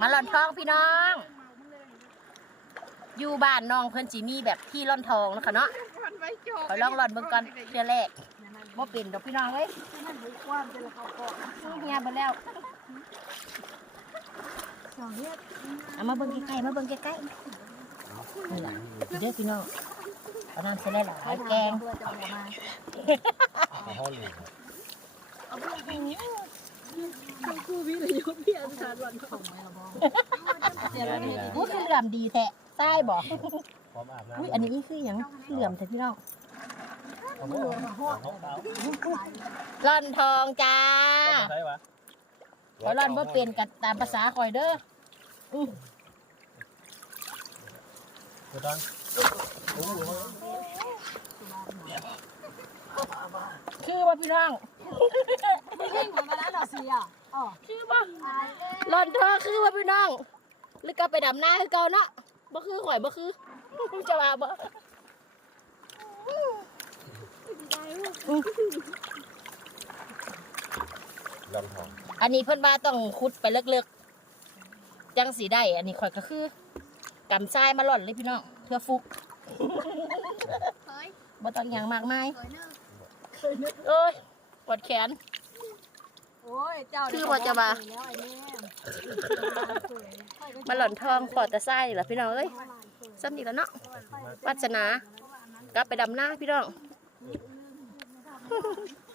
มาหล่อนทองพี่น้อง อยู่บ้านน้องเพิ่นสิมีแบบที่ร่อนทองนะคะเนาะขอลองหล่อนเบิ่งก่อนเทื่อแรกบ่เป็นดอกพี่น้องเอ้ยเฮียบ่แล้วเอามาเบิ่งใกล้ๆมาเบิ่งใกล้ๆนี่ล่ะเด้อพี่น้องเอาน้ำใส่ได้หลายแกงห้องเลยอู้ คือเหลื่อมดีแท้ใต้บ่พร้อมอาบน้ำอุ้ยอันนี้คือหยังเหลื่อมแท้พี่น้องห้องห้องเท้าร่อนทองจ้าใช่ปะขอร่อนบ่เป็นกันตามภาษาข่อยเด้ออื้อเดี๋ยวตอนคือว่าพี่น้องวิ่งมาแล้วเหรอเสียอ๋อ คือว่า ร่อนทองคือว่าพี่น้องหรือก็ไปดำหน้าคือเก่าเนาะบ่คือข่อยบ่คือจะว่าบ่ลำทองอันนี้เพิ่นว่าต้องขุดไปเลิกๆจังสีได้ อันนี้ข่อยก็คือกำทรายมาหล่อนเลยพี่น้องเพื่อฟุกบ่ต้องหยังมากมายเอ้ยปวดแขน โอ้ยเจ้าคือว่าจะมา แล้วไอ้แม่มาหล่อนทองขอดแต่ไส้เหรอพี่น้องเอ้ยซ้ำอีกแล้วเนาะวัฒนากลับไปดำหน้าพี่น้อง